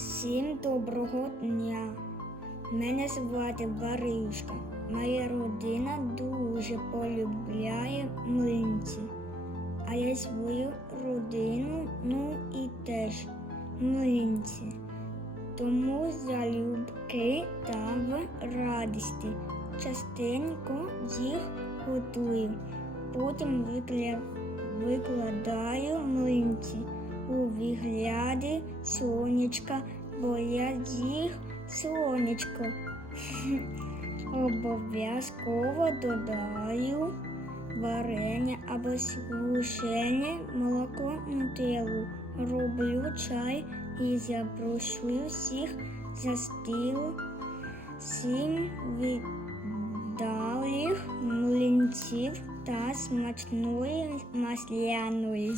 Всім доброго дня. Мене звати Варюшка. Моя родина дуже полюбляє млинці. А я свою родину, і теж млинці. Тому залюбки та в радості частенько їх готую. Потім викладаю млинці у вигляді сонечка, бо я їх сонечко. Обов'язково додаю варення або сушене молоко, нутеллу. Роблю чай і запрошую всіх за стіл. Всім віддалих млинців та смачної масляної.